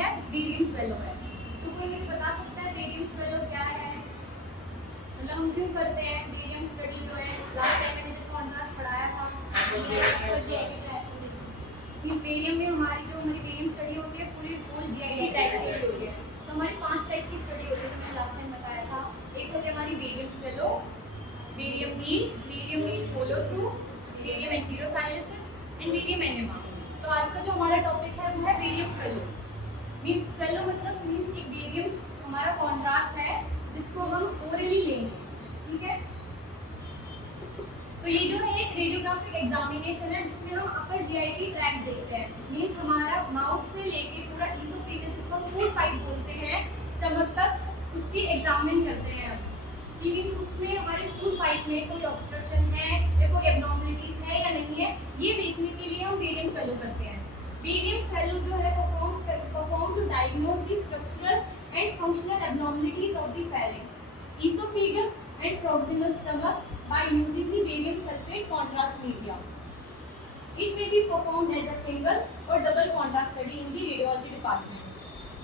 है barium swallow है। तो कोई मुझे बता सकता है बेरियम स्वेलो क्या है, मतलब हम क्यों करते हैं बेरियम स्टडी जो है। लास्ट टाइम मैंने जो कॉन्ट्रास्ट पढ़ाया था बेरियम में हमारी बेरियम स्टडी होती है पूरी होल जीआईटी टाइप की होती है। तो हमारी 5 टाइप की स्टडी होती है, जो मैंने लास्ट टाइम बताया था। एक होती है हमारी barium swallow, barium meal follow through, barium एंटीरोसाइलेसिस एंड बेरियम एनेमा। तो आज का जो हमारा टॉपिक है वो है बेरियम स्वेलो। मीन्स स्वेलो मतलब मीन्स एक बेरियम हमारा कॉन्ट्रास्ट है जिसको हम ओरली लेंगे, ठीक है। तो ये जो है एक रेडियोग्राफिक एग्जामिनेशन है जिसमें हम अपर जीआईटी ट्रैक्ट देखते हैं। मीन्स हमारा माउथ से लेके पूरा ईसोफेगस जिसको हम फूड पाइप बोलते हैं स्टमक तक, उसकी एग्जामिन करते हैं हम कि मीन्स उसमें हमारे फूड पाइप में कोई ऑब्स्ट्रक्शन है या कोई एब्नॉर्मलिटीज है या नहीं है, ये देखने के लिए हम बेरियम स्वेलो करते हैं। बेरियम स्वेलो जो है perform to diagnose the structural and functional abnormalities of the pharynx, oesophagus and proximal stomach by using the barium sulfate contrast media. It may be performed as a single or double contrast study in the radiology department.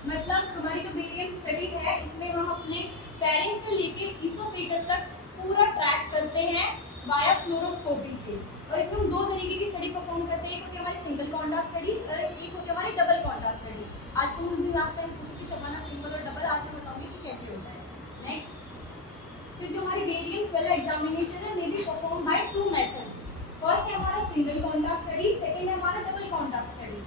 मतलब हमारी जो barium study है इसमें हम अपने pharynx से लेके oesophagus तक पूरा ट्रैक करते हैं वाया फ्लोरोस्कोपी के। और इसमें हम 2 तरीके की स्टडी परफॉर्म करते हैं, एक होती है हमारी सिंगल कॉन्ट्रास्ट स्टडी और एक होती है हमारी डबल कॉन्ट्रास्ट स्टडी। आज तुम उस दिन लास्ट टाइम पूछी थी शबाना सिंगल और डबल, आज मैं बताऊंगी कि कैसे होता है। नेक्स्ट, फिर जो हमारी बेरियम स्वेलो एग्जामिनेशन है may be perform by 2 methods. First है हमारा सिंगल कॉन्ट्रास्ट स्टडी, सेकंड है हमारा double contrast study.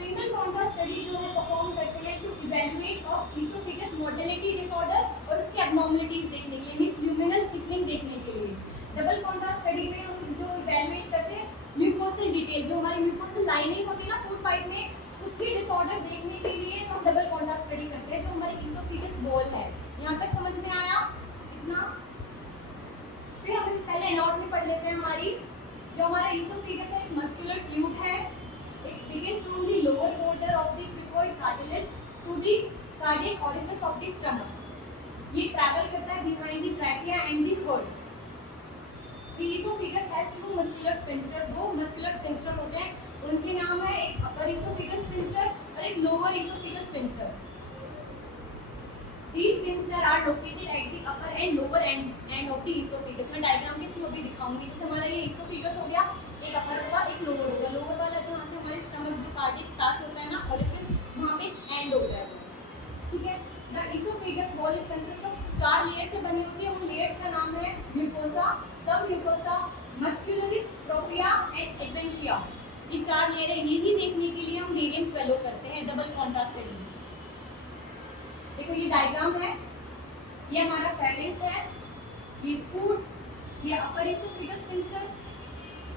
Single contrast study जो है परफॉर्म करते हैं to evaluate of oesophagus motility disorder और उसकी एब्नॉर्मलिटीज देखने के लिए, मींस ल्यूमिनल थिकनिंग देखने के लिए। डबल कॉन्ट्रास्ट स्टडी में हम जो इवैल्यूएट करते हैं म्यूकोसल डिटेल, जो हमारी म्यूकोसल लाइनिंग होती है ना फूड पाइप में, उसकी डिसऑर्डर देखने के लिए हम डबल कॉन्ट्रास्ट स्टडी करते हैं। जो हमारी ईसोफेगस वॉल है, यहां तक समझ में आया इतना। फिर हम पहले एनाटॉमी पढ़ लेते हैं। हमारी जो हमारा ईसोफेगस है एक मस्कुलर ट्यूब है। Its begin from the lower border of the cricoid cartilage to the cardiac orifice of the stomach. ये ट्रैवल करता है behind the trachea and the heart. The oesophagus has 2 muscular sphincter, 2 muscular sphincter होते हैं, उनके नाम है एक अपर oesophageal sphincter और एक lower oesophageal sphincter. These sphincters are located at the upper and lower end of the esophagus. मैं diagram के थ्रू अभी दिखाऊंगी। जैसे हमारा ये esophagus हो गया, एक अपर होगा एक लोअर होगा। लोअर वाला जहाँ से हमारे स्टमक जो कार्डियक स्टार्ट होता है ना ओरिफिस, वहाँ पे एंड होता है, ठीक है। The esophagus wall is consist of 4 layer से बनी होती है। उन लेयर्स का नाम है म्यूकोसा, सब mucosa, muscularis propria and adventitia. ये 4 लेयर है, यही देखने के लिए हम बेरियम स्वेलो करते हैं डबल कॉन्ट्रास्ट स्टडी। देखो ये डायग्राम है, ये हमारा फेरिंक्स है, ये फूड, ये अपर ईसोफेगस स्फिंक्टर,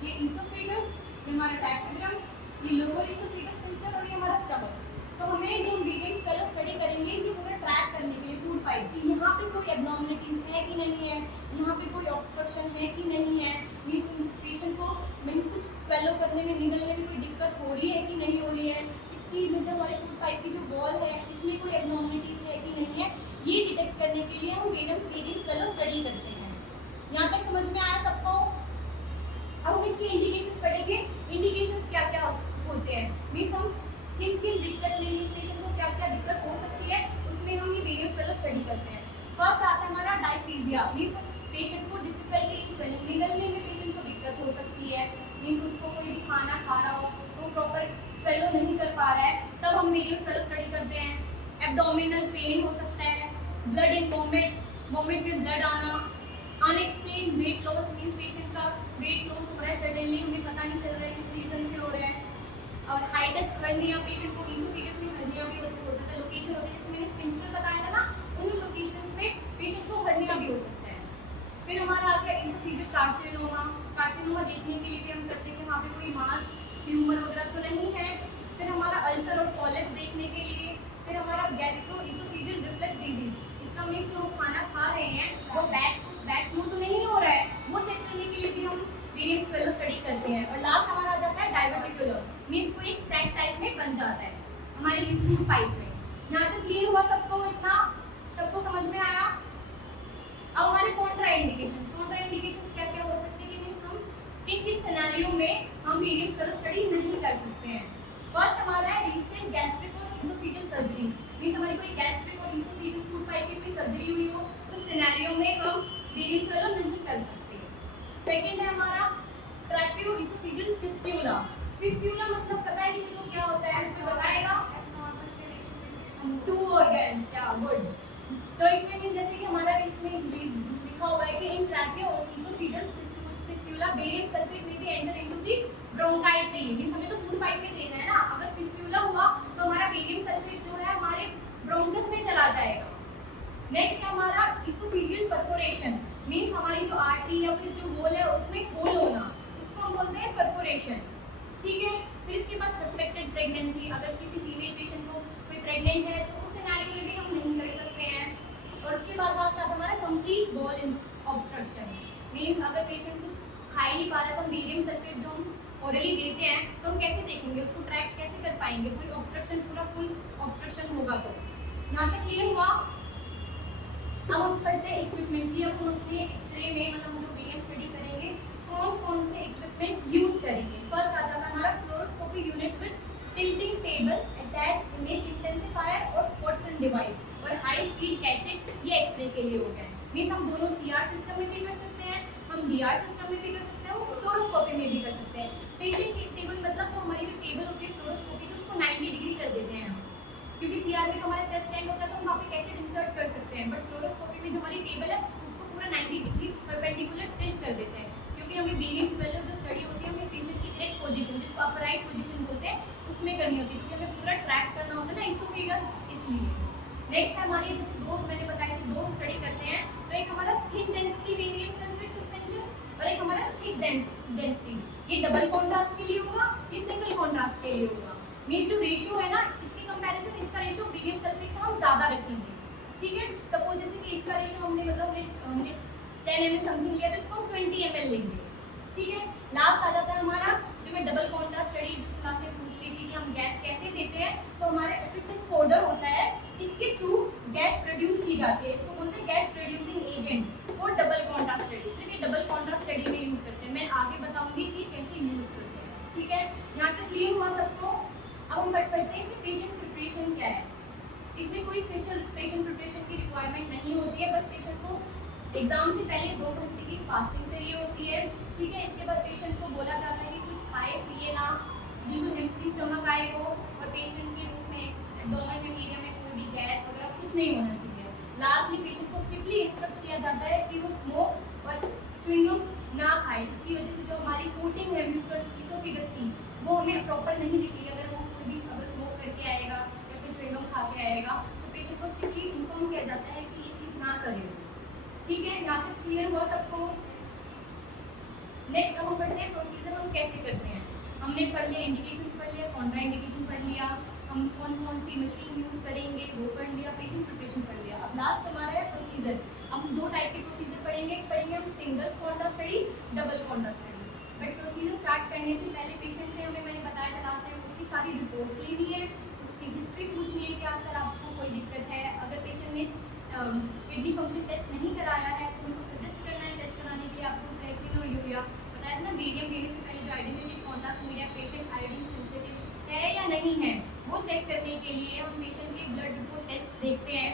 ये ईसोफेगस, ये हमारा डायफ्राम, ये लोअर ईसोफेगस स्फिंक्टर और ये हमारा स्टमक। तो हमें जो बेरियम स्वेलो स्टडी करेंगे ये पूरा ट्रैक करने के लिए फूड पाइप की यहाँ पे कोई एब्नॉर्मलिटीज है कि नहीं है, यहाँ पे कोई ऑब्स्ट्रक्शन है कि नहीं है, पेशेंट को मीन्स कुछ स्वेलो करने में निगलने में कोई दिक्कत हो रही है कि नहीं हो रही है, इसकी जो हमारे फूड पाइप की जो वॉल है इसमें कोई एब्नॉर्मलिटीज है कि नहीं है, ये डिटेक्ट करने के लिए हम बेरियम स्वेलो स्टडी करते हैं। यहाँ तक समझ में आया सबको? अब हम इसके इंडिकेशंस पढ़ेंगे। इंडिकेशंस क्या क्या होते हैं, मीन्स हम किन किन दिक्कत में पेशेंट को क्या क्या दिक्कत हो सकती है, उसमें हम ये बेरियम स्वेलो स्टडी करते हैं। फर्स्ट आता है हमारा डायफीजिया, मीन्स पेशेंट को डिफिकल्टी स्वेलिंग, निगलने में पेशेंट को दिक्कत हो सकती है, मीन्स उसको कोई भी खाना खा रहा हो तो प्रॉपर स्वेलो नहीं कर पा रहा है, तब हम बेरियम स्वेलो स्टडी करते हैं। एब्डोमिनल पेन हो सकता है, ब्लड इन वोमिट में ब्लड आना, unexplained weight loss, means patient का वेट लॉस हो रहा है सडनली, हमें पता नहीं चल रहा है किस रीजन से हो रहा है। और हाइटस हर्निया, पेशेंट को ईसोफेगस में हर्निया भी हो जाता है, लोकेशन होती है जैसे मैंने स्फिंक्टर बताया था ना, उन लोकेशंस पे पेशेंट को हर्निया भी हो सकता है। फिर हमारा आ गया ईसोफेजिक कार्सिनोमा। कार्सिनोमा देखने के लिए भी हम करते हैं कि वहाँ पे कोई मास ट्यूमर वगैरह तो नहीं है। फिर हमारा अल्सर और पॉलिप देखने के लिए। फिर हमारा गैस्ट्रो ईसोफेजियल रिफ्लक्स डिजीज, इसका मीन्स जो हम खाना खा रहे हैं वो बैक फ्लो तो नहीं हो रहा है, वो चेक करने के लिए भी हम बेरियम स्वेलो स्टडी करते हैं। और लास्ट हमारा आ जाता है डायवर्टिकुलर, मीन्स कोई एक सैक टाइप में बन जाता है हमारे फूड पाइप में। यहाँ तक क्लियर हुआ सबको? इतना सबको समझ में आया? अब हमारे कॉन्ट्रा इंडिकेशंस क्या क्या हो सकते हैं कि मीन्स हम किन किन सिनेरियो में हम बेरियम स्वेलो स्टडी नहीं कर सकते हैं। फर्स्ट हमारा है रीसेंट गैस्ट्रिक और ईसोफेजियल सर्जरी, मींस हमारी कोई गैस्ट्रिक और इसोफेगस फूड पाइप की कोई सर्जरी हुई हो तो सिनेरियो में हम बेरियम स्वेलो नहीं कर सकते। सेकंड है हमारा ट्रैकियोइसोफेजियल फिस्ट्यूला। फिस्ट्यूला मतलब पता है किसी को क्या होता है, कोई बताएगा? टू ऑर्गन्स, या गुड। तो इसमें भी जैसे कि हमारा इसमें लिखा हुआ है कि इन ट्रैकियोइसोफेजियल फिस्ट्यूला बेरियम सल्फेट में भी एंटर इनटू द ब्रोंकाइटी, मींस हमें तो फूड पाइप में देना है ना, अगर फिस्ट्यूला हुआ तो हमारा बेरियम सल्फेट जो है हमारे ब्रोंकस में चला जाएगा। नेक्स्ट है हमारा इसोफेजियल परफोरेशन, मींस हमारी जो आर्टरी या फिर जो होल है उसमें होल होना, उसको हम बोलते हैं परफोरेशन। ठीक है, फिर इसके बाद सस्पेक्टेड प्रेगनेंसी, अगर किसी फीमेल पेशेंट को कोई प्रेग्नेंट है तो उस सिनेरियो में भी हम नहीं कर सकते हैं। और उसके बाद लास्ट आता हमारा कंप्लीट बॉल ऑब्स्ट्रक्शन, मींस अगर पेशेंट कुछ खा ही नहीं पा रहा तो हम बेरियम सल्फेट जो हम ओरली देते हैं तो हम कैसे देखेंगे, उसको ट्रैक कैसे कर पाएंगे, पूरी ऑब्स्ट्रक्शन पूरा फुल ऑब्स्ट्रक्शन होगा। तो यहाँ तक क्लियर हुआ। अब हम पढ़ते हैं इक्विपमेंट की। अब हम अपने एक्सरे में मतलब जो बेरियम स्टडी करेंगे कौन कौन से इक्विपमेंट यूज करेंगे। फर्स्ट आता है हमारा fluoroscopy unit with tilting table, attach image intensifier और स्पॉट फिल्म डिवाइस और हाई स्पीड कैसेट, ये एक्सरे के लिए हो गए। मींस हम दोनों सीआर सिस्टम में भी कर सकते हैं, हम डीआर सिस्टम में भी कर सकते हैं और फ्लोरोस्कोपी में भी कर सकते हैं। टिल्टिंग टेबल मतलब जो हमारी जो टेबल होती है फ्लोरोस्कोपी की उसको 90 डिग्री कर देते हैं हम, क्योंकि सीआर में तो हमारा चेस्ट स्टैंड होता है तो हम वहाँ पे कैसेट इंसर्ट कर सकते हैं, बट फ्लोरोस्कोपी में जो हमारी टेबल है उसको पूरा 90 डिग्री परपेंडिकुलर टिल्ट कर देते हैं, क्योंकि हमें बेरियम स्वेलो जो स्टडी होती है हमें पेशेंट की डायरेक्ट पोजीशन जिसको अपराइट पोजीशन बोलते हैं उसमें करनी होती है, क्योंकि हमें पूरा ट्रैक करना होता है ना इसोफेगस, इसलिए। नेक्स्ट है हमारी जैसे दो मैंने बताया कि दो स्टडी करते हैं, तो एक हमारा thick density barium sulphate suspension और एक हमारा थिक डेंसिटी। ये डबल कॉन्ट्रास्ट के लिए होगा, ये सिंगल कॉन्ट्रास्ट के लिए होगा। मीन जो रेशियो है ना इसके कंपैरिजन इसका रेशियो बेरियम सल्फेट का हम ज्यादा रखेंगे। ठीक है, सपोज जैसे कि इसका रेशियो हमने मतलब हमने 10 ml समथिंग लिया तो इसको हम 20 ml लेंगे। ठीक है, लास्ट आ जाता है हमारा जो मैं डबल कॉन्ट्रास्ट स्टडी जो क्लास में पूछ रही थी कि हम गैस कैसे देते हैं, तो हमारा एफिशिएंट पाउडर होता है, इसके थ्रू गैस प्रोड्यूस की जाती है, इसको बोलते हैं गैस प्रोड्यूसिंग एजेंट और डबल कॉन्ट्रास्ट स्टडी। सिर्फ ये डबल कॉन्ट्रास्ट स्टडी में यूज करते हैं, मैं आगे बताऊंगी कि कैसे यूज करते हैं। ठीक है, यहाँ तक क्लियर हुआ सबको। अब हम पढ़ते हैं इसमें पेशेंट प्रिपरेशन क्या है। इसमें कोई स्पेशल पेशेंट प्रिपरेशन की रिक्वायरमेंट नहीं होती है, बस पेशेंट को एग्जाम से पहले 2 घंटे की फास्टिंग चाहिए होती है। ठीक है, इसके बाद पेशेंट को बोला जाता है कि कुछ खाए पिए ना, बिल्कुल एम्प्टी स्टमक आए हो और पेशेंट के उसमें एब्डोमेन में एरिया में कोई भी गैस वगैरह कुछ नहीं होना चाहिए। लास्टली पेशेंट को स्ट्रिक्टली इंस्ट्रक्ट किया जाता है कि वो स्मोक और च्युइंगम ना खाए, इसकी वजह से जो हमारी कोटिंग है म्यूकस इसोफेगस की वो हमें प्रॉपर नहीं दिख रही। अगर वो कोई भी अगर स्मोक करके आएगा या फिर च्युइंगम खा के आएगा तो पेशेंट को स्ट्रिक्टली इन्फॉर्म किया जाता है कि ये चीज़ ना करें। ठीक है, यहाँ तक क्लियर हुआ सबको। नेक्स्ट अब हम पढ़ते हैं प्रोसीजर हम कैसे करते हैं। हमने पढ़ लिया इंडिकेशंस पढ़ लिया, कॉन्ट्रा इंडिकेशन पढ़ लिया, हम कौन कौन सी मशीन यूज करेंगे वो पढ़ लिया, पेशेंट प्रिपरेशन पढ़ लिया। अब लास्ट हमारा है प्रोसीजर। अब हम 2 टाइप के प्रोसीजर पढ़ेंगे, एक पढ़ेंगे हम single Contra study, double Contra study. But procedure start करने से पहले पेशेंट से हमें मैंने बताया था लास्ट टाइम उसकी सारी रिपोर्ट्स लेनी है, उसकी हिस्ट्री पूछनी है, क्या सर आपको कोई दिक्कत है। अगर पेशेंट ने किडनी फंक्शन टेस्ट नहीं कराया है तो उनको सजेस्ट करना है टेस्ट कराने के लिए आपको क्रेटिनिन और यूरिया। बताया था ना बेरियम देने से पहले जो identity contrast media patient iodine sensitive है या नहीं है वो चेक करने के लिए हम पेशेंट के ब्लड रिपोर्ट टेस्ट देखते हैं।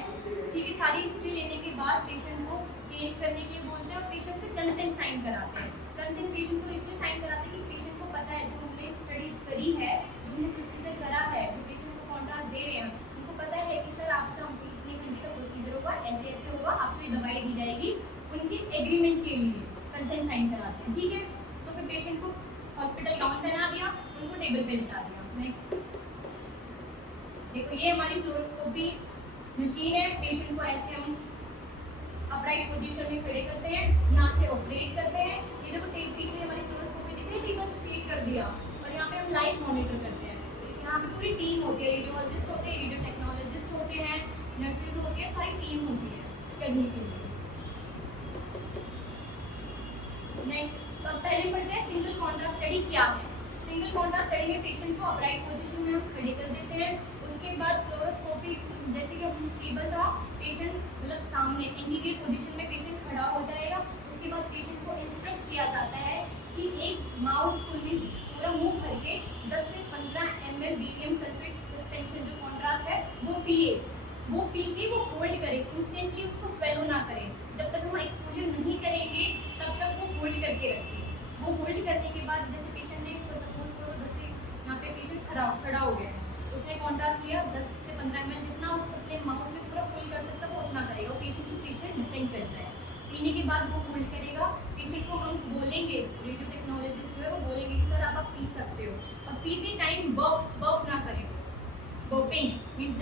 ठीक है, सारी हिस्ट्री लेने के बाद पेशेंट को चेंज करने के लिए बोलते हैं और पेशेंट से कंसेंट साइन कराते हैं। कंसेंट पेशेंट को इसलिए साइन कराते हैं कि पेशेंट को पता है जो हमने स्टडी करी है, जो हमने प्रोसीजर करा है, जो पेशेंट को कॉन्ट्रास्ट दे रहे हैं उनको पता है कि सर आपका इतने घंटे का प्रोसीजर होगा, ऐसे ऐसे होगा, आपको ये दवाई दी जाएगी। उनकी एग्रीमेंट के लिए कंसेंट साइन कराते हैं। ठीक है, तो फिर पेशेंट को हॉस्पिटल गाउन पहना दिया, उनको टेबल पे लिटा दिया। नेक्स्ट देखो ये हमारी फ्लोरोस्कोपी मशीन है, पेशेंट को ऐसे हम अपराइट पोजीशन में खड़े करते हैं, यहाँ से ऑपरेट करते हैं। ये देखो टेप पीछे हमारी फ्लोरोस्कोपी दिख रही है, टेबल स्ट्रेट कर दिया और यहाँ पे हम लाइव मॉनिटर करते हैं। यहाँ पे पूरी टीम होती है, रेडियोलॉजिस्ट होते हैं, रेडियो टेक्नोलॉजिस्ट होते हैं, नर्सेज होती है, सारी टीम होती है करने के लिए। नेक्स्ट तो अब पहले पढ़ते हैं सिंगल कॉन्ट्रास्ट स्टडी क्या है। सिंगल कॉन्ट्रास्ट स्टडी में पेशेंट को अपराइट पोजीशन में हम खड़े कर देते हैं। उसके बाद फ्लोरोस्कोपी जैसे कि हम टेबल था, पेशेंट मतलब सामने इंटीरियर पोजीशन में पेशेंट खड़ा हो जाएगा। उसके बाद पेशेंट को इंस्ट्रक्ट किया जाता है कि एक माउथ फुल्ली पूरा मुंह करके 10 से 15 ml बेरियम सल्फेट सस्पेंशन जो कॉन्ट्रास्ट है वो पिए, वो पी के वो होल्ड करे, इंस्टेंटली उसको स्वेलो ना करे। जब तक हम एक्सपोजर नहीं करेंगे तब तक वो होल्ड करके रखे। वो होल्ड करने के बाद जैसे पेशेंट ने सपोज करो 10 से यहाँ पे पेशेंट खड़ा हो गया है, उसने कॉन्ट्रास्ट लिया 10 से 15 ml, जितना उसको अपने माउथ में पूरा फुल कर सकता है वो उतना करेगा। वो पेशेंट टू पेशेंट डिपेंड करता है। पीने के बाद वो होल्ड करेगा। पेशेंट को हम बोलेंगे, रेडियो टेक्नोलॉजिस्ट जो है वो बोलेंगे कि सर आप पी सकते हो, और पीते टाइम बर्प ना करें। बर्पिंग मीन्स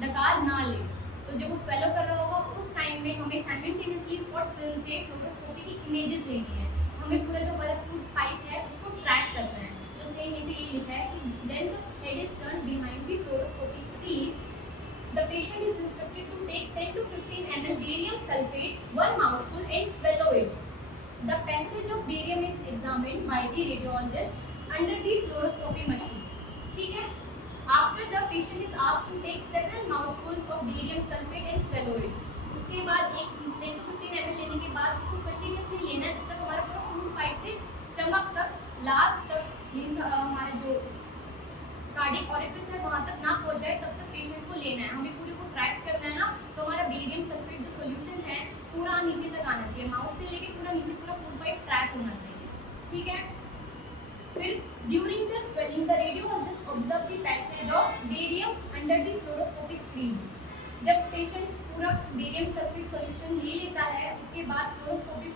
डकार ना ले। तो जब वो स्वेलो कर रहा होगा उस टाइम में हमें साइमल्टेनियसली स्पॉट फिल्म से फ्लोरोस्कोपी की इमेजेस लेनी है। हमें पूरा जो हमारा फूड पाइप है उसको ट्रैक करना है। तो सेम यहाँ पे ये लिखा है कि then the head is turn behind the fluoroscopy screen, the patient is instructed to take 10 to 15 ml barium sulfate, one mouthful, and swallow it. The passage of barium is examined by the radiologist under the fluoroscopy machine. ठीक है? After the patient is asked to take several mouthfuls of barium sulfate and swallow it. उसके बाद एक 10 to 15 ml लेने के बाद उसको continuously लेना है जब तक हमारा पूरा फूड पाइप से स्टमक तक, लास्ट तक मीन्स हमारा जो कार्डिक ऑरिफिस है वहाँ तक ना पहुँच जाए तब तक पेशेंट को लेना है। हमें पूरे को ट्रैक करना है ना। तो हमारा बेरियम सल्फेट जो सॉल्यूशन है पूरा नीचे तक आना चाहिए, माउथ से लेके पूरा नीचे पूरा फूड पाइप ट्रैक होना चाहिए। ठीक है? फिर during the swelling the radiologist observe the passage of barium under the fluoroscopy screen. जब पेशेंट पूरा बेरियम सल्फेट सॉल्यूशन ले लेता है उसके बाद फ्लोरोस्कोपी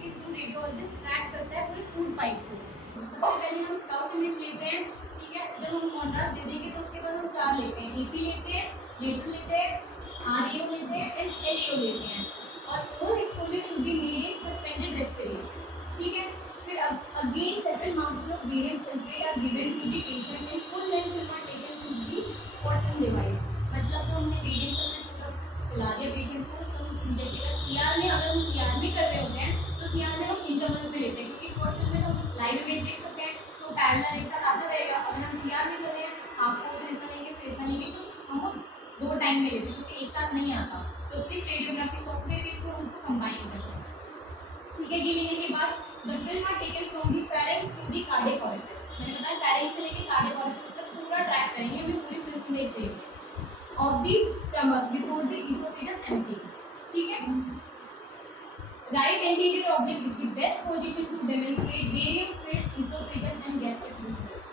के थ्रू रेडियोलॉजिस्ट ट्रैक करता है पूरे फूड पाइप को। सबसे पहले हम स्काउट इमेज लेते हैं। ठीक है? जब हम कॉन्ट्रास्ट दे देंगे तो उसके बाद हम 4 लेते हैं, ईपी लेते हैं, लेटर लेते हैं, आरईओ लेते हैं एंड एलईओ लेते हैं। और all exposure should be made in suspended respiration. ठीक है? फिर again settle mountain of barium sulphate are given to the patient and full length will not taken to the spotting device. मतलब जब हमने barium sulphate पिला दिया patient को तो जैसे सीआर में, अगर हम सीआर में कर रहे होते हैं तो सीआर में हम इंटरवल में लेते हैं क्योंकि स्पॉटिंग में तो लाइव इमेज देख सकते हैं तो पैरेलल एक साथ आता रहेगा। अगर हम सीआर में कर रहे हैं हाफ पोर्शन इतना लेंगे फिर इतना लेंगे तो हम 2 टाइम में लेते हैं क्योंकि एक साथ नहीं आता। तो स्टिक रेडियोग्राफी सॉफ्टवेयर के थ्रू उसको कंबाइन करते हैं। ठीक है? ये लेने के बाद the film are taken from the pharynx to the cardiac orifice. मैंने बताया फेरेंक्स से लेके कार्डिक ऑरिफिस तक पूरा ट्रैक करेंगे। हमें पूरी फिल्म इमेज चाहिए of the stomach before the oesophagus empty. ठीक है? Right anterior oblique is the best position to demonstrate barium filled esophagus and gastric reflux.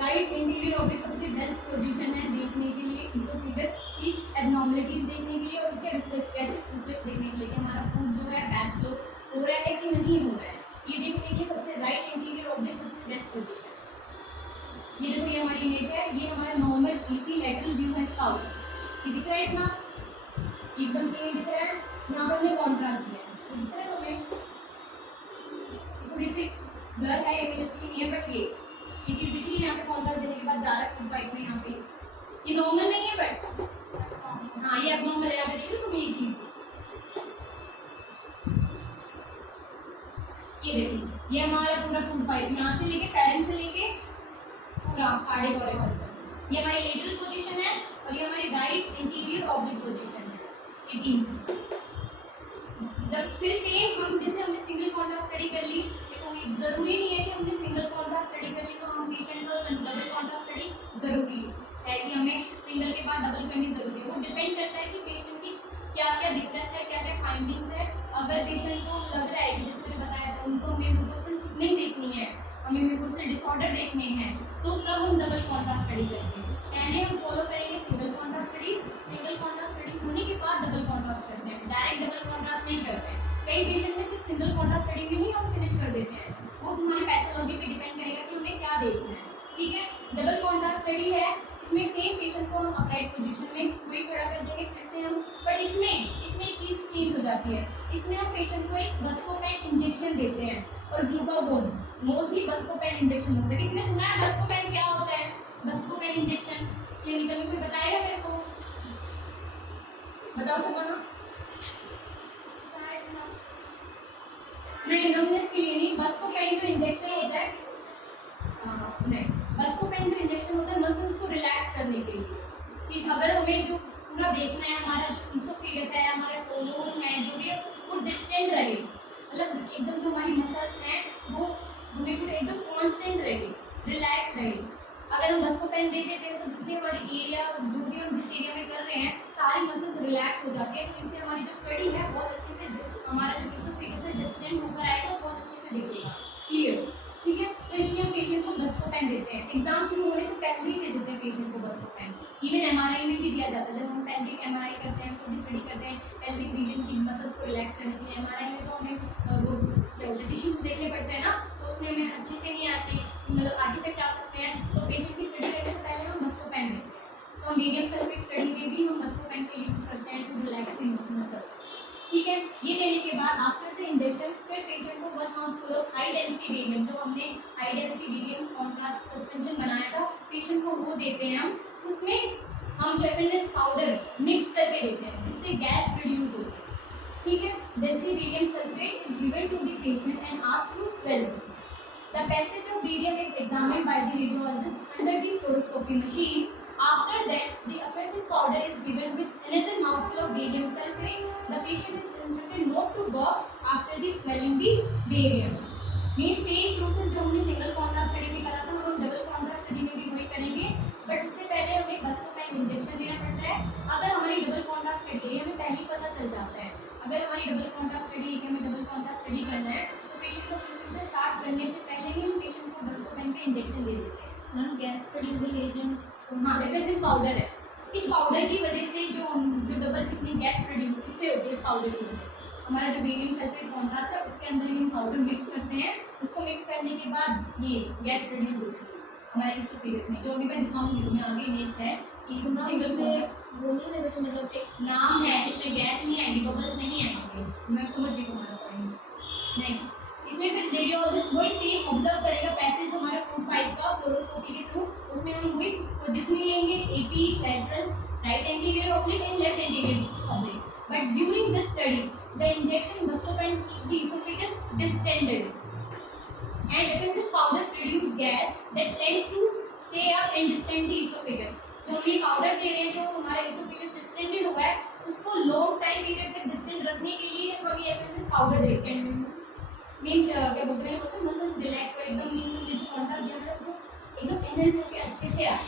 Right anterior oblique सबसे बेस्ट पोजीशन है देखने के लिए esophagus की abnormalities देखने के लिए और उसके gastric reflux देखने के लिए कि हमारा फूड जो है बैक फ्लो हो रहा है कि नहीं हो रहा है। ये देखने के लिए सबसे right anterior oblique सबसे बेस्ट पोजीशन। ये देखो ये हमारी इमेज है, ये हमारा नॉर्मल equilateral व्यू है स्काउट। ये दिख रहा है इतना एकदम क्लीन दिख रहा है। यहाँ पर हमने कॉन्ट्रास्ट दिया है तुम्हें, थोड़ी सी ब्लर है, इमेज अच्छी नहीं है बट ये चीज दिख रही है। यहाँ पे कॉन्ट्रास्ट देने के बाद जा रहा है फूड पाइप में। यहाँ पे ये नॉर्मल नहीं है बट हाँ ये एबनॉर्मल है। यहाँ पे देख रहे हो तुम्हें ये चीज, ये देखो ये हमारा पूरा फूड पाइप यहाँ से लेके पैरेंट से लेके पूरा कार्डिक ऑरिफिस तक। ये हमारी लेटरल पोजीशन है और ये हमारी राइट इंटीरियर ऑब्लिक पोजीशन है। ये 3 फिर सेम हम जैसे हमने सिंगल कॉन्ट्रास्ट स्टडी कर ली। देखो जरूरी नहीं है कि हमने सिंगल कॉन्ट्रास्ट स्टडी कर ली तो हम पेशेंट को डबल कॉन्ट्रास्ट स्टडी जरूरी है कि हमें सिंगल के बाद डबल करनी जरूरी है। वो डिपेंड करता है कि पेशेंट की क्या क्या दिक्कत है, क्या क्या फाइंडिंग्स है। अगर पेशेंट को लग रहा है कि जैसे मैंने बताया था उनको हमें म्यूकोसल नहीं देखनी है, हमें म्यूकोसल डिसऑर्डर देखने हैं तो तब हम डबल कॉन्ट्रास्ट स्टडी करेंगे। पहले हम फॉलो करेंगे single contrast study, single contrast study होने के बाद डबल कॉन्ट्रास्ट करते हैं। डायरेक्ट डबल कॉन्ट्रास्ट नहीं करते हैं। कई पेशेंट में सिर्फ सिंगल कॉन्ट्रास्ट स्टडी में ही हम फिनिश कर देते हैं। वो हमारी पैथोलॉजी पे डिपेंड करेगा कि उन्हें क्या देखना है। ठीक है? डबल कॉन्ट्रास्ट स्टडी है, इसमें सेम पेशेंट को हम अपराइट पोजीशन में पूरी खड़ा कर देंगे फिर से हम, बट इसमें एक चीज़ चेंज हो जाती है। इसमें हम पेशेंट को एक बस्कोपेन इंजेक्शन देते हैं और ग्लूकागोन, मोस्टली बस्कोपेन इंजेक्शन होता है। किसने सुना है बस्कोपेन क्या होता है? बस्कोपेन इंजेक्शन क्लिनिकल में कोई बताएगा मेरे को? बताओ शबाना। नहीं, नमनेस के लिए नहीं। बस्कोपेन जो इंजेक्शन होता है नहीं, बस्कोपेन जो इंजेक्शन होता है मसल्स को रिलैक्स करने के लिए कि अगर हमें जो पूरा देखना है हमारा जो इसोफेगस है, हमारा कोलोन है, जो भी वो डिस्टेंट रहे, मतलब एकदम जो हमारी मसल्स हैं वो हमें पूरे एकदम कांस्टेंट रहे, रिलैक्स रहे। अगर हम बस्कोपेन दे देते हैं तो जितने हमारी एरिया जो भी हम जिस एरिया में कर रहे हैं सारी मसल्स रिलैक्स हो जाती है, तो इससे हमारी जो स्टडी है बहुत अच्छे से हमारा जो इसोफेगस है डिस्टेंट होकर आएगा, बहुत अच्छे से दिखेगा, क्लियर, ठीक है। तो इसलिए हम पेशेंट को बस्कोपेन देते हैं, एग्जाम शुरू होने से पहले ही दे देते हैं पेशेंट को बस्कोपेन। इवन एमआरआई में भी दिया जाता है, जब हम पेल्विक एमआरआई करते हैं तो भी स्टडी करते हैं पेल्विक रीजन की मसल्स को रिलैक्स करने के लिए। एमआरआई में तो हमें वो क्या बोलते हैं टिश्यूज देखने पड़ते हैं ना, तो उसमें हमें अच्छे से नहीं आते, मतलब आर्टिफैक्ट आ सकते हैं, तो पेशेंट की स्टडी करने से पहले हम बस्कोपेन देते हैं। तो मीडियम सल्फेट स्टडी में भी हम बस्कोपेन का यूज करते हैं टू रिलैक्स द मसल्स, ठीक है। ये देने के बाद आफ्टर द इंजेक्शन फिर पेशेंट को 1 month full of high density barium, जो हमने high density barium contrast suspension बनाया था, पेशेंट को वो देते हैं हम। उसमें हम जो एफएनएस पाउडर मिक्स करके देते हैं जिससे गैस प्रोड्यूस होती है, ठीक है। Density barium sulphate is given to the patient and asked to swallow. The passage of barium is examined by the radiologist under the fluoroscopy machine. After that, the effervescent powder is given with another mouthful of barium sulfate. The patient is instructed not to work after the swelling the barium. Means same process जो हमने single contrast study में करा था, हम double contrast study में भी वही करेंगे, बट उससे पहले हमें बस्कोपेन इंजेक्शन देना पड़ता है। अगर हमारी डबल कॉन्ट्रास्ट स्टडी है, हमें पहले ही पता चल जाता है, अगर हमारी डबल कॉन्ट्रास्ट स्टडी है कि हमें डबल कॉन्ट्रास्ट स्टडी करना है, तो पेशेंट को प्रोसीजर स्टार्ट करने से पहले ही हम पेशेंट को बस्कोपेन का इंजेक्शन दे देते हैं। मैम गैस प्रोड्यूसिंग एजेंट हाँ, एफएसएन पाउडर है। इस पाउडर की वजह से जो डबल कितनी गैस प्रोड्यूस इससे होती है, इस पाउडर की वजह से। हमारा जो बेरियम सल्फेट कॉन्ट्रास्ट है उसके अंदर हम पाउडर मिक्स करते हैं, उसको मिक्स करने के बाद ये गैस प्रोड्यूस होती है हमारे इसोफेगस में, जो अभी मैं दिखाऊंगी तुम्हें आगे इमेज है कि सिंगल बोलने में तो मतलब एक नाम है, इसमें गैस नहीं आएगी, बबल्स नहीं आएंगे, मैं समझ गई तुम्हारा पॉइंट। नेक्स्ट इसमें फिर रेडियोलॉजिस्ट वही सेम ऑब्जर्व करेगा पैसेज हमारा फूड पाइप का फ्लोरोस्कोपी के थ्रू, उसमें हम वही पोजीशनिंग लेंगे AP lateral right anterior oblique and left anterior oblique, but during this study the injection Buscopan keep the oesophagus distended and effective powder produce gas that tends to stay up and distend the esophagus. जो हम ये powder दे रहे हैं जो हमारा oesophagus distended हुआ है उसको लॉन्ग टाइम पीरियड तक डिस्टेंड रखने के लिए हम ये effective पाउडर देते हैं। मींस क्या बोलते हैं, मैंने बोलता हूँ मसल्स रिलैक्स हो एकदम, मींस हमने जो कॉन्ट्रास्ट दिया है वो एकदम एनहांस होकर अच्छे से आए।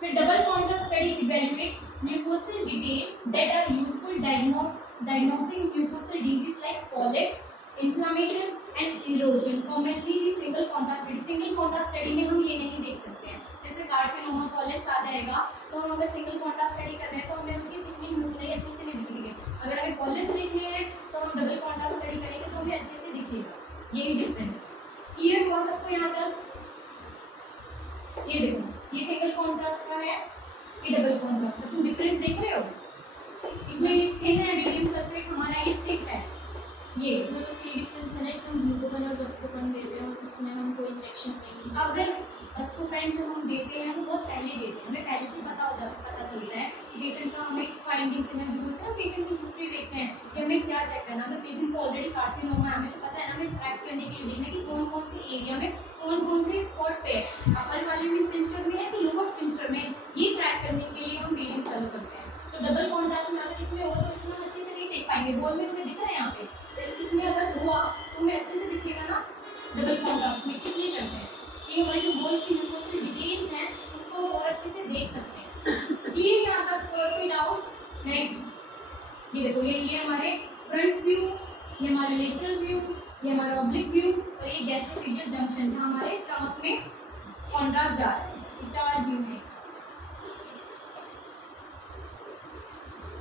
फिर double contrast study evaluate mucosal detail that are useful diagnosing mucosal disease like polyps, inflammation and erosion. Commonly the single contrast study में हम ये नहीं देख सकते हैं, जैसे कार्सिनोमा पॉलिप्स आ जाएगा, तो हम अगर सिंगल कॉन्ट्रास्ट स्टडी कर रहे हैं तो हमें उसकी थिकनिंग उतनी अच्छे से नहीं दिखेगी। अगर हमें पॉलिप्स देखने हैं तो हम डबल कॉन्ट्रास्ट स्टडी करेंगे तो हमें अच्छे से दिखेगा, यही डिफरेंस। क्लियर हुआ सबको यहाँ तक? ये देखो ये सिंगल कॉन्ट्रास्ट का है, ये डबल कॉन्ट्रास्ट का, तुम डिफरेंस देख रहे हो? इसमें थिन है बेरियम सल्फेट, हमारा ये थिक है, ये मतलब इसकी डिफरेंस है ना, इसमें हम ग्लूकोन और बस्कोपेन देते हैं और उसमें हम कोई इंजेक्शन नहीं। अगर बस्कोपेन जब हम देते हैं तो बहुत पहले देते हैं, हमें पहले से पता चलता है कि पेशेंट का, हमें फाइंडिंग से मैं जो बोलते हैं पेशेंट की हिस्ट्री देखते हैं कि हमें क्या चेक करना। अगर पेशेंट को ऑलरेडी कार्सिनोमा है हमें तो पता है ना, हमें ट्रैक करने के लिए देखना कि कौन कौन से एरिया में कौन कौन से स्पॉट पे है, अपर वाले में स्पिंस्टर में है कि लोअर स्पिंस्टर में, ये ट्रैक करने के लिए हम बेरियम चालू करते हैं। तो डबल कॉन्ट्रास्ट में अगर इसमें हो तो इसमें हम अच्छे से नहीं देख पाएंगे, बॉल में तुम्हें दिख रहा है यहाँ पे, इसमें अगर हुआ तो हमें अच्छे से दिखेगा ना डबल कॉन्ट्रास्ट में, इसलिए करते हैं कि हमारी जो बॉल की म्यूकोसल डिटेल्स हैं उसको और अच्छे से देख सकते हैं। क्लियर यहाँ तक? कोई डाउट? नेक्स्ट ये देखो, ये हमारे फ्रंट व्यू, ये हमारे लेटरल व्यू, ये हमारा ऑब्लिक व्यू और ये गैस्ट्रोफेजियल जंक्शन था हमारे स्टमक में कॉन्ट्रास्ट जा रहा है, ये 4 व्यू है।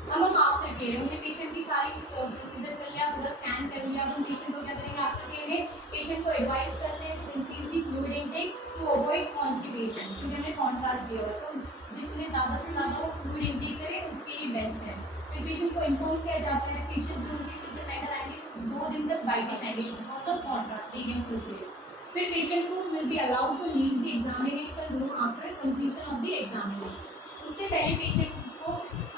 अब हम आफ्टर केयर, हमने पेशेंट की सारी प्रोसीजर कर लिया, पूरा स्कैन कर लिया, हम पेशेंट को क्या करेंगे आफ्टर केयर में, पेशेंट को एडवाइस करते हैं to increase the fluid intake to avoid constipation, क्योंकि हमने कॉन्ट्रास्ट दिया हुआ है तो जितने ज़्यादा से ज़्यादा वो फ्लूइड इनटेक करें उसके लिए बेस्ट है। फिर पेशेंट को इन्फॉर्म किया जाता है, पेशेंट जो उनके फिजिकल मैटर आएंगे 2 दिन तक वाइटिश आएंगे because of contrast barium sulphate. फिर पेशेंट को will be allowed to leave the examination room after completion of the examination. उससे पहले पेशेंट को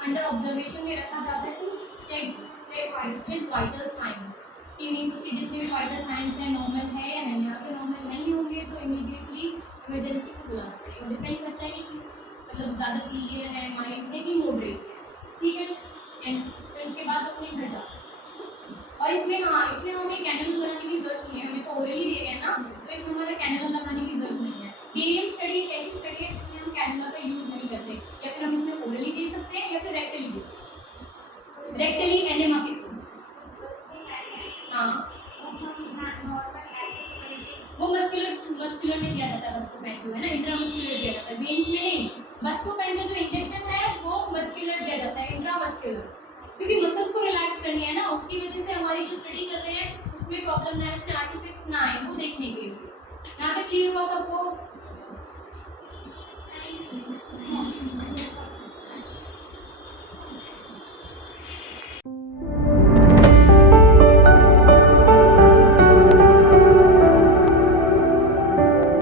अंडर ऑब्जर्वेशन में रखा जाता है to check his vital signs, कि मीन उसके जितने भी वाइटल साइंस हैं नॉर्मल है या नहीं। अगर नॉर्मल नहीं होंगे तो इमीडिएटली इमरजेंसी को बुलाना पड़ेगा, डिपेंड करता है कि मतलब ज़्यादा सीवियर है, माइल्ड है कि मॉडरेट है, ठीक है। एंड फिर उसके बाद अपने घर जा सकते हैं। और इसमें इसमें हमें कैंडल लगाने की जरूरत नहीं है, हमें तो ओरली दे रहे हैं ना, तो इसमें हमारा कैंडल लगाने की जरूरत नहीं है। बेरियम स्टडी एक ऐसी स्टडी है रेक्टली एनेमा के थ्रू। हाँ, वो मस्कुलर में दिया जाता है बस्कोपेन जो है ना, इंट्रामस्कुलर दिया जाता है, वेन्स में नहीं। बस्कोपेन का जो इंजेक्शन है वो मस्कुलर दिया जाता है, इंट्रामस्कुलर, क्योंकि मसल्स को रिलैक्स करनी है ना, उसकी वजह से हमारी जो स्टडी कर रहे हैं उसमें प्रॉब्लम ना आए, उसमें आर्टिफैक्ट्स ना आए, वो देखने के लिए। यहाँ तक क्लियर हुआ सबको?